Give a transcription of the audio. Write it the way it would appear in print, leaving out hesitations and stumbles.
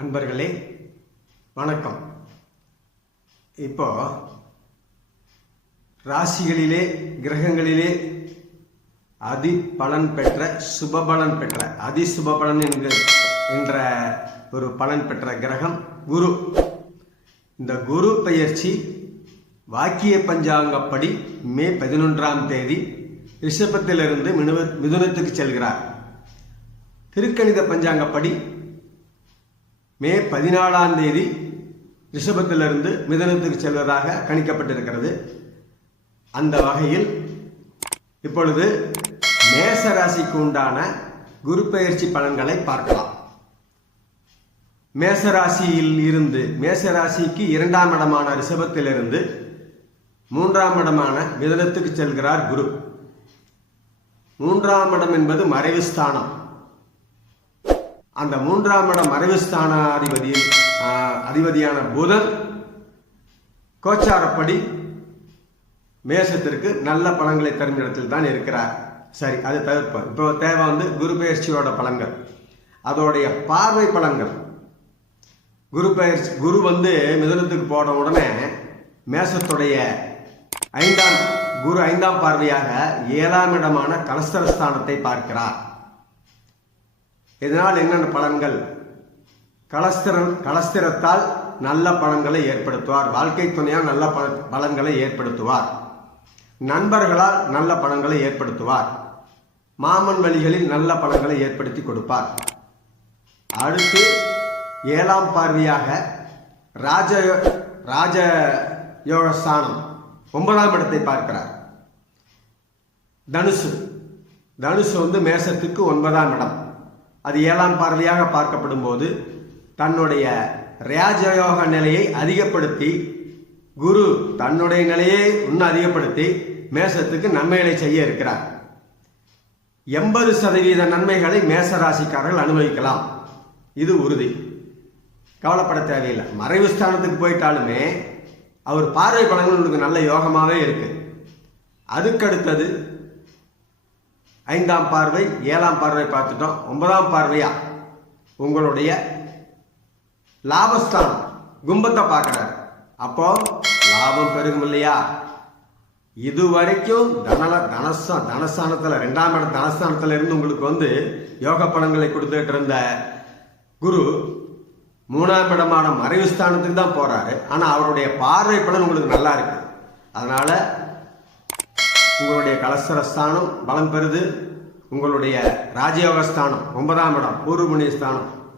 அன்பர்களே வணக்கம். இப்போ ராசிகளிலே கிரகங்களிலே அதி பலன் பெற்ற சுபபலன் பெற்ற அதிசுபபலன் என்ற ஒரு பலன் பெற்ற கிரகம் குரு. இந்த குரு பெயர்ச்சி வாக்கிய பஞ்சாங்கப்படி மே 11ஆம் தேதி ரிஷபத்திலிருந்து மிதுனத்துக்கு செல்கிறார். திருக்கணித பஞ்சாங்கப்படி மே 14ஆம் தேதி ரிஷபத்திலிருந்து மிதுனத்துக்கு செல்வதாக கணிக்கப்பட்டிருக்கிறது. அந்த வகையில் இப்பொழுது மேச ராசிக்கு உண்டான குரு பெயர்ச்சி பலன்களை பார்க்கலாம். மேசராசியில் இருந்து மேசராசிக்கு 2ஆம் இடமான ரிஷபத்திலிருந்து 3ஆம் இடமான மிதுனத்துக்கு செல்கிறார் குரு. 3ஆம் இடம் என்பது மறைவு ஸ்தானம். அந்த 3ஆம் இடம் மறைவு ஸ்தான அதிபதியான புதன் கோச்சாரப்படி மேசத்திற்கு நல்ல பலன்களை தரும் இடத்தில் தான் இருக்கிறார். சரி, அது தவிர்ப்போம். இப்போ தேவை குரு பெயர்ச்சியோட பலன்கள், அதோடைய பார்வை பலன்கள். குரு பெயர்ச்சி குரு மிதுனத்துக்கு போன உடனே மேசத்துடைய 5ஆம் பார்வையாக 7ஆம் இடமான கலஸ்திரஸ்தானத்தை பார்க்கிறார். இதனால் என்னென்ன பலன்கள்? கலஸ்திரத்தால் நல்ல பலன்களை ஏற்படுத்துவார். வாழ்க்கை துணையால் நல்ல பலன்களை ஏற்படுத்துவார். நண்பர்களால் நல்ல பலன்களை ஏற்படுத்துவார். மாமன் வழிகளில் நல்ல பலன்களை ஏற்படுத்தி கொடுப்பார். அடுத்து 7ஆம் பார்வையாக ராஜ யோகஸ்தானம் 9ஆம் இடத்தை பார்க்கிறார். தனுசு மேசத்துக்கு 9ஆம் இடம். அது 7ஆம் பார்வையாக பார்க்கப்படும் போது தன்னுடைய ராஜயோக நிலையை அதிகப்படுத்தி குரு தன்னுடைய நிலையை இன்னும் அதிகப்படுத்தி மேசத்துக்கு நன்மைகளை செய்ய இருக்கிறார். 80% நன்மைகளை மேச ராசிக்காரர்கள் அனுபவிக்கலாம். இது உறுதி, கவலைப்பட தேவையில்லை. மறைவு ஸ்தானத்துக்கு போயிட்டாலுமே அவர் பார்வை பலன்கள் உங்களுக்கு நல்ல யோகமாகவே இருக்கு. அதுக்கடுத்தது 5ஆம் பார்வை 7ஆம் பார்வை பார்த்துட்டோம். 9ஆம் பார்வையா உங்களுடைய லாபஸ்தானம் கும்பத்தை பார்க்கிறார். அப்போ லாபம் பெருகும் இல்லையா? இதுவரைக்கும் தனஸ்தானத்தில் 2ஆம் இடம் தனஸ்தானத்தில் இருந்து உங்களுக்கு யோக பலன்களை கொடுத்துட்டு இருந்த குரு 3ஆம் இடமான மறைவு ஸ்தானத்துக்கு தான் போறாரு. ஆனா அவருடைய பார்வை பலன் உங்களுக்கு நல்லா இருக்கு. அதனால உங்களுடைய கலஸ்திரஸ்தானம் பலம் பெறுது. உங்களுடைய ராஜயோகஸ்தானம் 9ஆம் இடம் பூர்வ புண்ணிய ஸ்தானம்